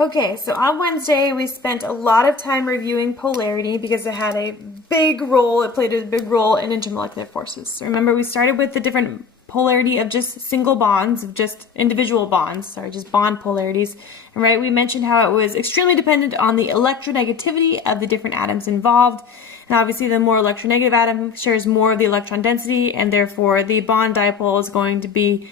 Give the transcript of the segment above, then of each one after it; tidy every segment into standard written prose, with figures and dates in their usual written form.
Okay, so on Wednesday we spent a lot of time reviewing polarity because it had a big role, it played a big role in intermolecular forces. So remember, we started with the different polarity of just single bonds, of just individual bonds, just bond polarities. And right, we mentioned how it was extremely dependent on the electronegativity of the different atoms involved. And obviously the more electronegative atom shares more of the electron density, and therefore the bond dipole is going to be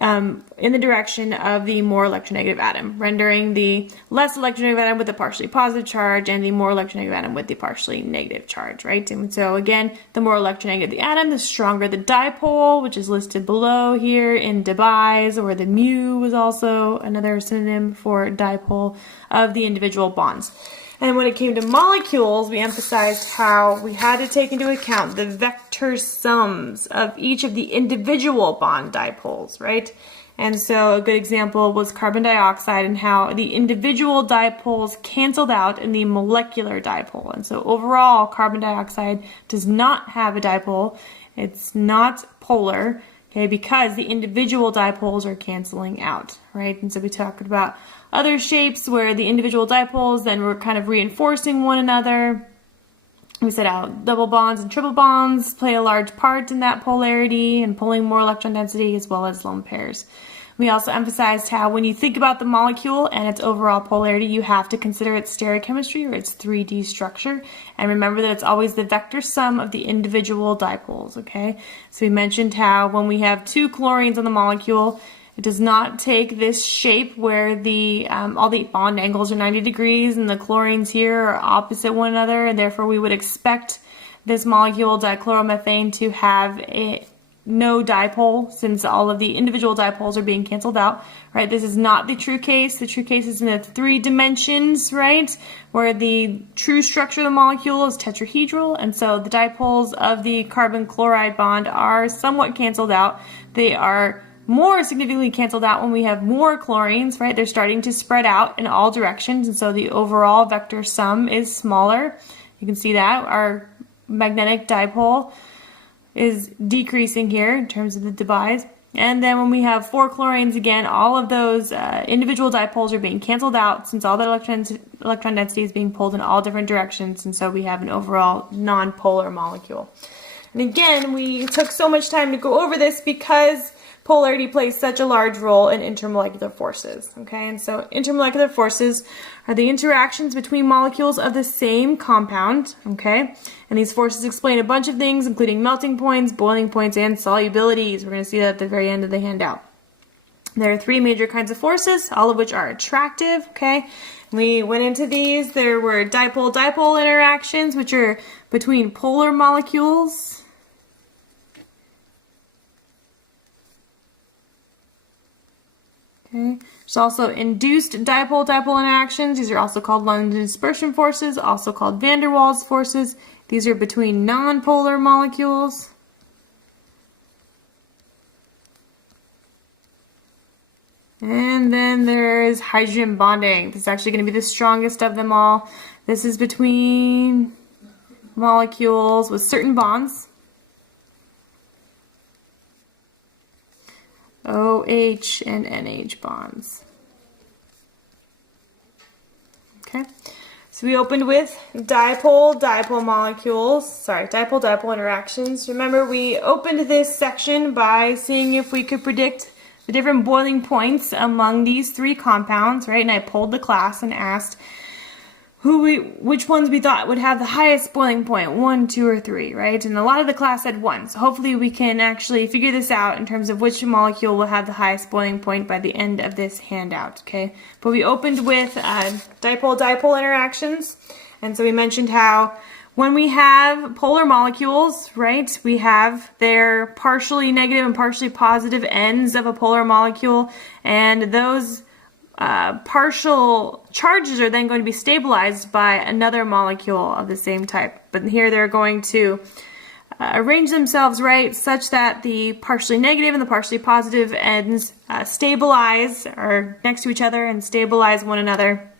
in the direction of the more electronegative atom, rendering the less electronegative atom with the partially positive charge and the more electronegative atom with the partially negative charge, right? And so again, the more electronegative the atom, the stronger the dipole, which is listed below here in Debye's, or the mu was also another synonym for dipole of the individual bonds. And when it came to molecules, we emphasized how we had to take into account the vector sums of each of the individual bond dipoles, right? And so a good example was carbon dioxide and how the individual dipoles canceled out in the molecular dipole. And so overall, carbon dioxide does not have a dipole. It's not polar, okay, because the individual dipoles are canceling out, right? And so we talked about other shapes where the individual dipoles then were kind of reinforcing one another. We said how double bonds and triple bonds play a large part in that polarity and pulling more electron density, as well as lone pairs. We also emphasized how when you think about the molecule and its overall polarity, you have to consider its stereochemistry, or its 3D structure. And remember that it's always the vector sum of the individual dipoles, okay? So we mentioned how when we have two chlorines on the molecule, it does not take this shape where the all the bond angles are 90 degrees and the chlorines here are opposite one another, and therefore we would expect this molecule dichloromethane to have no dipole, since all of the individual dipoles are being canceled out, right? This is not the true case. The true case is in the 3 dimensions, right? Where the true structure of the molecule is tetrahedral, and so the dipoles of the carbon chloride bond are somewhat canceled out. They are more significantly canceled out when we have more chlorines, right? They're starting to spread out in all directions, and so the overall vector sum is smaller. You can see that our magnetic dipole is decreasing here in terms of the Debye's. And then when we have 4 chlorines, again, all of those individual dipoles are being canceled out, since all that electron density is being pulled in all different directions, and so we have an overall non-polar molecule. And again, we took so much time to go over this because polarity plays such a large role in intermolecular forces, okay? And so intermolecular forces are the interactions between molecules of the same compound, okay? And these forces explain a bunch of things, including melting points, boiling points, and solubilities. We're going to see that at the very end of the handout. There are 3 major kinds of forces, all of which are attractive, okay? We went into these. There were dipole-dipole interactions, which are between polar molecules. Okay. There's also induced dipole-dipole interactions. These are also called London dispersion forces, also called van der Waals forces. These are between nonpolar molecules. And then there is hydrogen bonding. This is actually going to be the strongest of them all. This is between molecules with certain bonds. OH and NH bonds. Okay, so we opened with dipole-dipole molecules, dipole-dipole interactions. Remember, we opened this section by seeing if we could predict the different boiling points among these 3 compounds, right? And I polled the class and asked which ones we thought would have the highest boiling point, 1, 2, or 3, right? And a lot of the class said 1, so hopefully we can actually figure this out in terms of which molecule will have the highest boiling point by the end of this handout, okay? But we opened with dipole-dipole interactions, and so we mentioned how when we have polar molecules, right, we have their partially negative and partially positive ends of a polar molecule, and those partial charges are then going to be stabilized by another molecule of the same type. But here they're going to arrange themselves right such that the partially negative and the partially positive ends stabilize, or next to each other, and stabilize one another,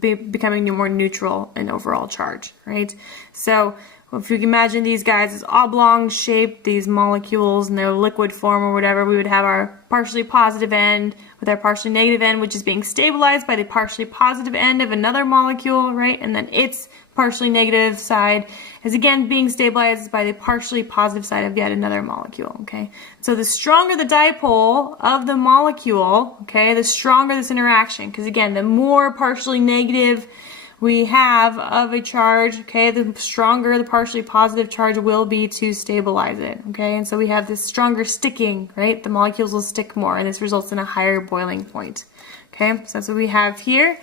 becoming more neutral in overall charge, right? So if you can imagine these guys as oblong shaped, these molecules in their liquid form or whatever, we would have our partially positive end with our partially negative end, which is being stabilized by the partially positive end of another molecule, right? And then its partially negative side is again being stabilized by the partially positive side of yet another molecule, okay? So the stronger the dipole of the molecule, okay, the stronger this interaction, because again, the more partially negative we have of a charge, okay, the stronger the partially positive charge will be to stabilize it, okay? And so we have this stronger sticking, right? The molecules will stick more, and this results in a higher boiling point, okay? So that's what we have here.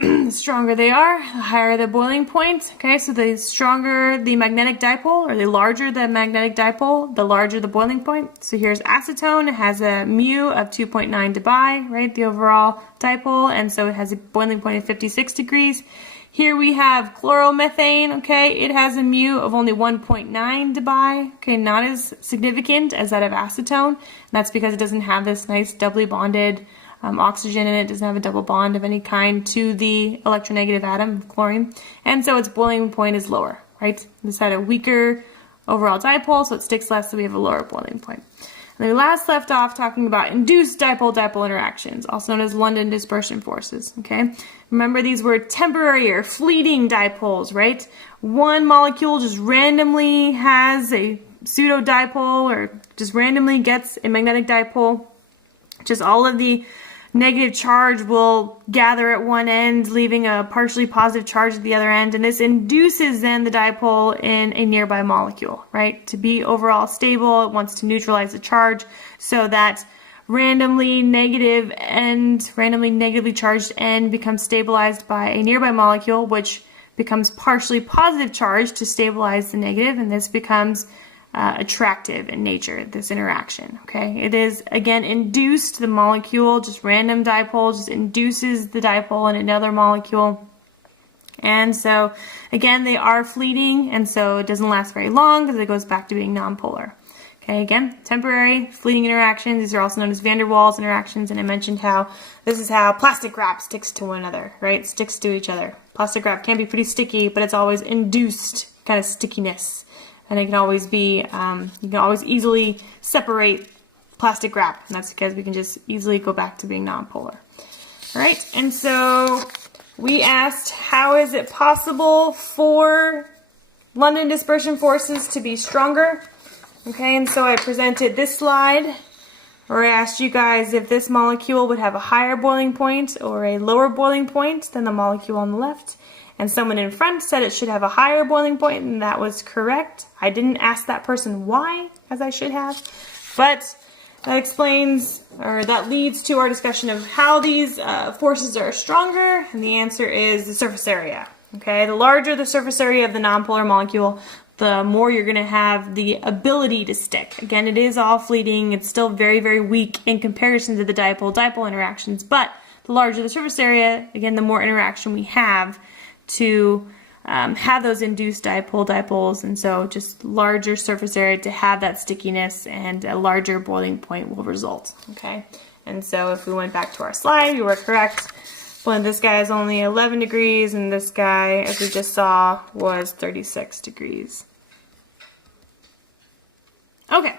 The stronger they are, the higher the boiling point. Okay, so the stronger the magnetic dipole, or the larger the magnetic dipole, the larger the boiling point. So here's acetone. It has a mu of 2.9 dBi, right, the overall dipole, and so it has a boiling point of 56 degrees. Here we have chloromethane. Okay, it has a mu of only 1.9 dBi. Okay, not as significant as that of acetone. And that's because it doesn't have this nice doubly bonded oxygen in it, doesn't have a double bond of any kind to the electronegative atom of chlorine, and so its boiling point is lower, right? This had a weaker overall dipole, so it sticks less, so we have a lower boiling point. And we last left off talking about induced dipole-dipole interactions, also known as London dispersion forces, okay? Remember, these were temporary or fleeting dipoles, right? One molecule just randomly has a pseudo-dipole or just randomly gets a magnetic dipole. Just all of the negative charge will gather at one end, leaving a partially positive charge at the other end, and this induces then the dipole in a nearby molecule, right? To be overall stable, it wants to neutralize the charge so that randomly negatively charged end becomes stabilized by a nearby molecule, which becomes partially positive charge to stabilize the negative, and this becomes attractive in nature, this interaction, okay? It is, again, induced, the molecule, just random dipole, just induces the dipole in another molecule. And so, again, they are fleeting, and so it doesn't last very long because it goes back to being nonpolar. Okay, again, temporary, fleeting interactions. These are also known as van der Waals interactions, and I mentioned how this is how plastic wrap sticks to one another, right? Sticks to each other. Plastic wrap can be pretty sticky, but it's always induced kind of stickiness. And it can always be, you can always easily separate plastic wrap, and that's because we can just easily go back to being nonpolar. All right, and so we asked, how is it possible for London dispersion forces to be stronger? Okay, and so I presented this slide where I asked you guys if this molecule would have a higher boiling point or a lower boiling point than the molecule on the left. And someone in front said it should have a higher boiling point, and that was correct. I didn't ask that person why, as I should have, but that explains, or that leads to our discussion of how these forces are stronger, and the answer is the surface area. Okay, the larger the surface area of the nonpolar molecule, the more you're going to have the ability to stick. Again, it is all fleeting. It's still very, very weak in comparison to the dipole-dipole interactions, but the larger the surface area, again, the more interaction we have to have those induced dipole-dipoles, and so just larger surface area to have that stickiness, and a larger boiling point will result. Okay, and so if we went back to our slide, you were correct. Well, this guy is only 11 degrees, and this guy, as we just saw, was 36 degrees. Okay,